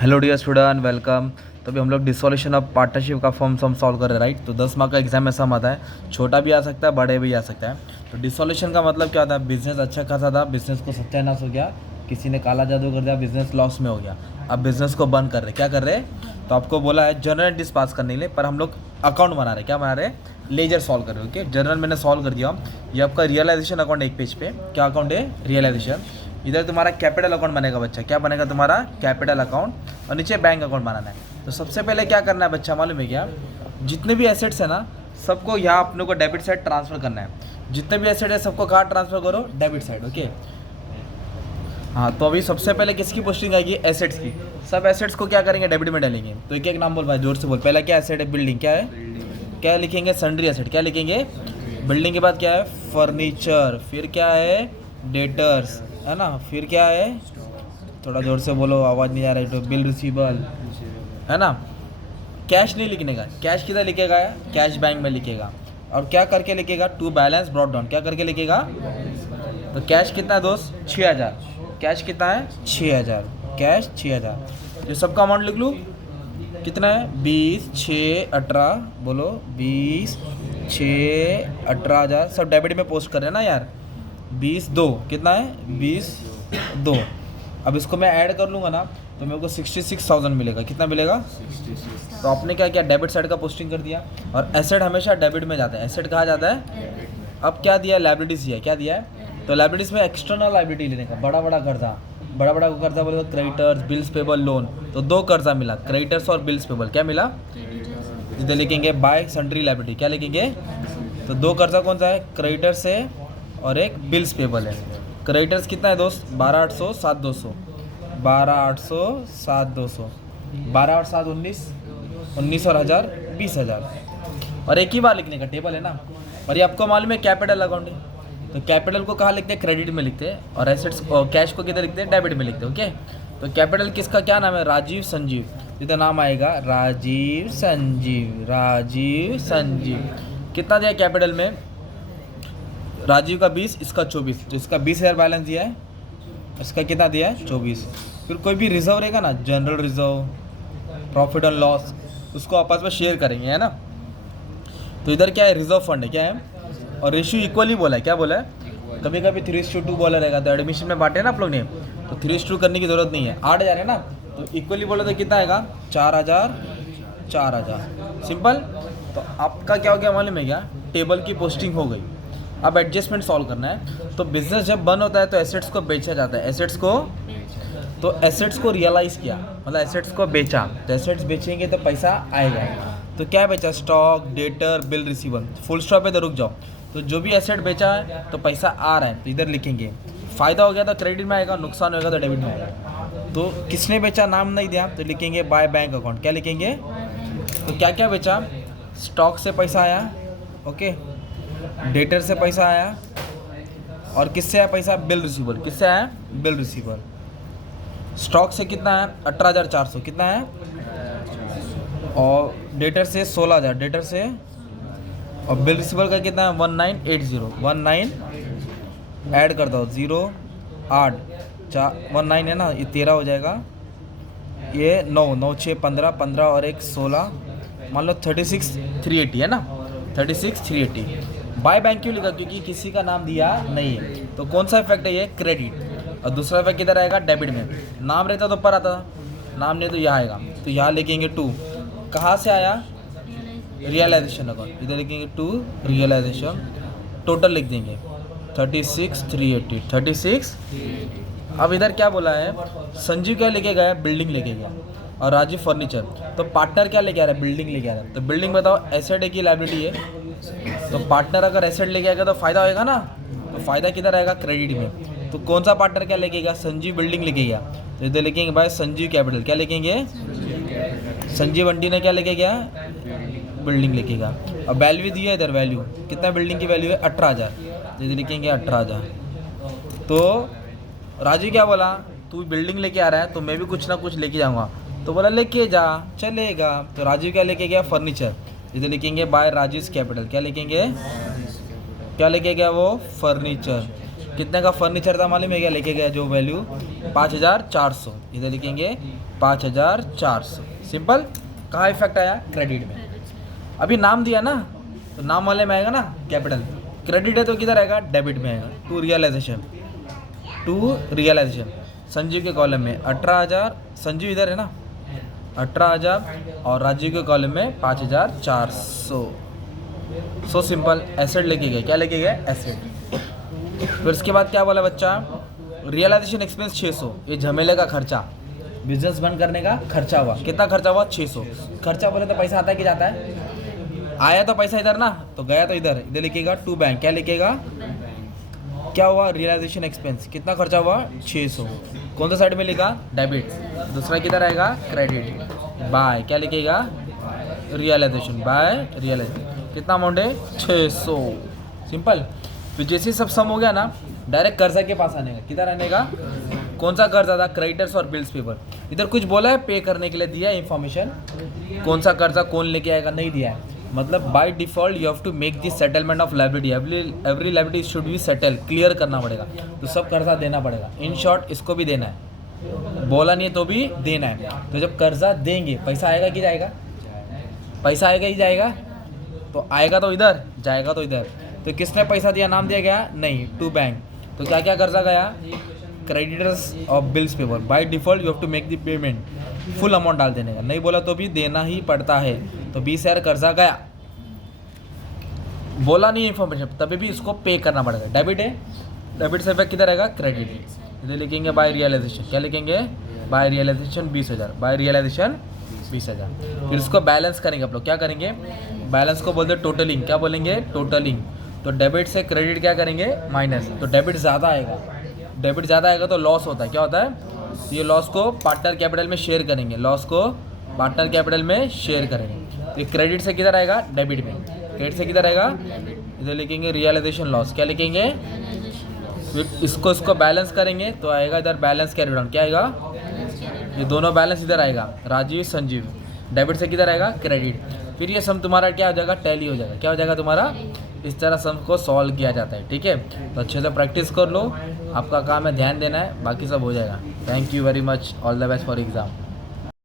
Hello dear student, welcome. तो अभी हम लोग डिसोल्यूशन ऑफ पार्टनरशिप का फॉर्म्स हम सॉल्व कर रहे हैं, राइट। तो 10 मार्क का एग्जाम ऐसा आता है, छोटा भी आ सकता है, बड़े भी आ सकता है। तो डिसोल्यूशन का मतलब क्या होता है? बिजनेस अच्छा खासा था, बिजनेस को सत्यानाश हो गया, किसी ने काला जादू कर दिया, बिजनेस लॉस में हो गया। अब बिजनेस को बंद कर रहे, क्या कर रहे? तो आपको बोला है जनरल एंट्रीज पास करने के लिए, पर हम लोग अकाउंट बना रहे, क्या बना रहे? लेजर सॉल्व कर रहे हो। ओके, जनरल मैंने सॉल्व कर दिया। ये आपका रियलाइजेशन अकाउंट एक पेज पे, क्या अकाउंट है? रियलाइजेशन। इधर तुम्हारा कैपिटल अकाउंट बनेगा बच्चा, क्या बनेगा तुम्हारा? Capital account. और नीचे बैंक अकाउंट बनाना है। तो सबसे पहले क्या करना है बच्चा, मालूम है क्या? जितने भी एसेट्स है ना, सबको यहाँ अपने को डेबिट साइड ट्रांसफर करना है। जितने भी एसेट है सबको कहाँ ट्रांसफर करो? Debit side. ओके, हाँ। तो अभी सबसे पहले किसकी पोस्टिंग आएगी? एसेट्स की। सब एसेट्स को क्या करेंगे? डेबिट में डालेंगे। तो एक एक नाम बोल भाई, जोर से बोल। पहला क्या एसेट है? बिल्डिंग। क्या है? क्या लिखेंगे? Sundry asset. क्या लिखेंगे? बिल्डिंग के बाद क्या है? फर्नीचर। फिर क्या है? डेटर्स, है ना। फिर क्या है? थोड़ा जोर से बोलो, आवाज़ नहीं आ रही। तो बिल रिसीबल, है ना। कैश नहीं लिखने का। कैश किधर लिखेगा? कैश बैंक में लिखेगा। और क्या करके लिखेगा? To balance brought down. क्या करके लिखेगा? तो कैश कितना है दोस्त? 6000। कैश कितना है? 6000। कैश 6000। ये सबका अमाउंट लिख लूँ? कितना है? 20, 6, 18। बोलो 20, 6, 18,000। सब डेबिट में पोस्ट कर रहे हैं ना यार। 20, 2 कितना है? 20, 2। अब इसको मैं ऐड कर लूँगा ना, तो मेरे को 66,000 मिलेगा। कितना मिलेगा? 66। तो आपने क्या किया? डेबिट साइड का पोस्टिंग कर दिया। और एसेट हमेशा डेबिट में जाता है। एसेट कहाँ जाता है? अब क्या दिया है? लाइबिलिटीज दिया है। क्या दिया है? तो लाइबिलिटीज में एक्सटर्नल लाइबिलिटी लेने का, बड़ा बड़ा कर्जा। बड़ा बड़ा कर्जा बोले तो क्रेडिटर्स, बिल्स पेबल, लोन। तो दो कर्जा मिला, क्रेडिटर्स और बिल्स पेबल। क्या मिला? इधर लिखेंगे बाय सन्ड्री लाइबिलिटी। क्या लिखेंगे? तो दो कर्जा कौन सा है? क्रेडिटर्स है और एक बिल्स पेबल है। क्रेडिटर्स कितना है दोस्त? 12,800, 7,200। 12,800, 7,200। 12 और 7 19, 19 और 1000, 20,000। और एक ही बार लिखने का, टेबल है ना। और ये आपको मालूम है कैपिटल अकाउंट है। तो कैपिटल को कहाँ लिखते हैं? क्रेडिट में लिखते हैं। और एसेट्स कैश को किधर लिखते हैं? डेबिट में लिखते हैं। ओके, तो कैपिटल किसका क्या नाम है? राजीव संजीव। इधर नाम आएगा राजीव संजीव। राजीव संजीव। कितना दिया कैपिटल में? राजीव का 20, इसका 24। तो इसका 20,000 बैलेंस दिया है, इसका कितना दिया है? 24। फिर कोई भी रिजर्व रहेगा ना, general reserve, profit and loss, उसको आपस में शेयर करेंगे, है ना। तो इधर क्या है? रिजर्व फंड है। क्या है? और रेशियो इक्वली बोला है। क्या बोला है? कभी कभी 3:2 बोला रहेगा, तो एडमिशन में बांटे ना आप लोग ने, तो 3:2 करने की जरूरत नहीं है। 8,000 है ना, तो इक्वली बोला तो कितना आएगा? 4,000, 4,000। सिंपल। तो आपका क्या हो गया मालूम है क्या? टेबल की पोस्टिंग हो गई। अब एडजस्टमेंट सॉल्व करना है। तो बिजनेस जब बंद होता है तो एसेट्स को बेचा जाता है। एसेट्स को, तो एसेट्स को रियलाइज़ किया, मतलब एसेट्स को बेचा। तो एसेट्स बेचेंगे तो पैसा आएगा। तो क्या बेचा? Stock, debtor, bill receiver. Full stop पे तो रुक जाओ। तो जो भी एसेट बेचा है तो पैसा आ रहा है, तो इधर लिखेंगे। फ़ायदा हो गया तो क्रेडिट में आएगा, नुकसान होगा तो डेबिट में आएगा। तो किसने बेचा नाम नहीं दिया, तो लिखेंगे बाय बैंक अकाउंट। क्या लिखेंगे? तो क्या क्या बेचा? स्टॉक से पैसा आया, ओके, डेटर से पैसा आया, और किससे आया पैसा? Bill receiver. किससे आया? Bill receiver. स्टॉक से कितना है? 18,400। कितना है? और डेटर से 16,000। डेटर से, और बिल रिसीवर का कितना है? 1980। 19 ऐड कर दो, 0 8 4 19 है ना, ये 13 हो जाएगा। ये 9 9 6 15 15 और 1 16, मान लो 36,380 है ना। 36,380। बाय बैंक क्यों लिखा? क्योंकि किसी का नाम दिया नहीं है। तो कौन सा इफेक्ट है ये? क्रेडिट। और दूसरा इफेक्ट किधर आएगा? डेबिट में। नाम रहता तो ऊपर आता, नाम नहीं तो यहाँ आएगा। तो यहाँ लिखेंगे 2। कहाँ से आया? Realisation account. इधर लिखेंगे 2 रियलाइजेशन। टोटल लिख देंगे 36,380। 36। अब इधर क्या बोला है? संजीव क्या लेके गया? बिल्डिंग लेके गया। और राजीव फर्नीचर। तो पार्टनर क्या लेके आ रहा है? बिल्डिंग लेके आ रहा है। तो बिल्डिंग बताओ एसेट है कि लायबिलिटी है? तो पार्टनर अगर एसेट लेके आएगा तो फायदा होएगा ना। तो फायदा किधर आएगा? क्रेडिट में। तो कौन सा पार्टनर क्या लेके गया? संजीव बिल्डिंग लेके गया। तो इधर लिखेंगे भाई संजीव कैपिटल। क्या लिखेंगे? संजीव बंटी ने क्या लेके गया? बिल्डिंग लेके गया। अब वैल्यू दिया इधर, वैल्यू कितना बिल्डिंग की वैल्यू है? 18,000। तो इधर लिखेंगे 18,000। तो राजू क्या बोला? तू बिल्डिंग लेके आ रहा है तो मैं भी कुछ ना कुछ लेके जाऊंगा। तो बोला लेके जा, चलेगा। तो राजू क्या लेके गया? फर्नीचर। इधर लिखेंगे बाय राजूज कैपिटल। क्या लिखेंगे? क्या लेके गया वो? फर्नीचर। कितने का फर्नीचर था मालूम है क्या लेके गया जो वैल्यू 5400, इधर लिखेंगे 5400। सिंपल। कहाँ इफेक्ट आया? क्रेडिट में। अभी नाम दिया ना तो नाम वाले में आएगा ना कैपिटल, क्रेडिट है तो किधर आएगा? डेबिट में आएगा। टू रियलाइजेशन संजीव के कॉलम में 18,000, संजीव इधर है ना 18,000 और राजीव के कॉलम में 5400। So simple. एसेट लेके गए, क्या लेके गए? एसेट। फिर उसके बाद क्या बोला बच्चा? रियलाइजेशन एक्सपेंस 600, ये झमेले का खर्चा, बिजनेस बंद करने का खर्चा हुआ। कितना खर्चा हुआ? 600। खर्चा बोले तो पैसा आता है कि जाता है? आया तो पैसा इधर ना, तो गया तो इधर। इधर लिखेगा टू बैंक, क्या लिखेगा? क्या हुआ? Realisation expense. कितना खर्चा हुआ? 600। कौन सा साइड में लिखा? डेबिट। दूसरा किधर आएगा? क्रेडिट। बाय, क्या लिखेगा? Realisation, by realisation. कितना अमाउंट है? 600। सिंपल। तो जैसे सब सम हो गया ना, डायरेक्ट कर्जा के पास आने का। किधर आने का? कौन सा कर्जा था? क्रेडिटर्स और बिल्स पेपर। इधर कुछ बोला है पे करने के लिए, दिया है इंफॉर्मेशन। कौन सा कर्जा कौन लेके आएगा नहीं दिया है। मतलब by default you have to make this settlement of liability, every liability should be settle, clear करना पड़ेगा। तो सब कर्जा देना पड़ेगा। इन शॉर्ट इसको भी देना है, बोला नहीं है तो भी देना है। तो जब कर्जा देंगे पैसा आएगा कि जाएगा? पैसा आएगा ही जाएगा। तो आएगा तो इधर, जाएगा तो इधर। तो किसने पैसा दिया? नाम दिया गया नहीं, टू बैंक। तो क्या क्या कर्जा गया? Creditors of bills paper. By default you have to make the payment, full amount डाल देने का। नहीं बोला तो भी देना ही पड़ता है। तो 20,000 कर्जा गया, बोला नहीं इन्फॉर्मेशन, तभी भी इसको पे करना पड़ेगा। डेबिट है, डेबिट से किधर रहेगा? क्रेडिट। इधर लिखेंगे बाय रियलाइजेशन, क्या लिखेंगे? By realisation 20,000, by realisation 20,000। फिर इसको बैलेंस करेंगे आप लोग। क्या करेंगे? बैलेंस को बोलते टोटलिंग। क्या बोलेंगे? टोटलिंग। तो डेबिट से क्रेडिट क्या करेंगे? माइनस। तो डेबिट ज़्यादा आएगा, डेबिट ज़्यादा आएगा तो लॉस होता है। क्या होता है? ये लॉस को पार्टनर कैपिटल में शेयर करेंगे, लॉस को पार्टनर कैपिटल में शेयर करेंगे। तो क्रेडिट से किधर आएगा? डेबिट में। क्रेडिट से किधर आएगा? इधर लिखेंगे रियलाइजेशन लॉस, क्या लिखेंगे? इसको बैलेंस करेंगे तो आएगा इधर बैलेंस कैरी डाउन। क्या आएगा? ये दोनों बैलेंस इधर आएगा, राजीव संजीव। डेबिट से किधर आएगा? क्रेडिट। फिर ये सम तुम्हारा क्या हो जाएगा? टैली हो जाएगा। क्या हो जाएगा तुम्हारा? इस तरह सम को सॉल्व किया जाता है। ठीक है, तो अच्छे से प्रैक्टिस कर लो। आपका काम है ध्यान देना है, बाकी सब हो जाएगा। Thank you very much, all the best for exam.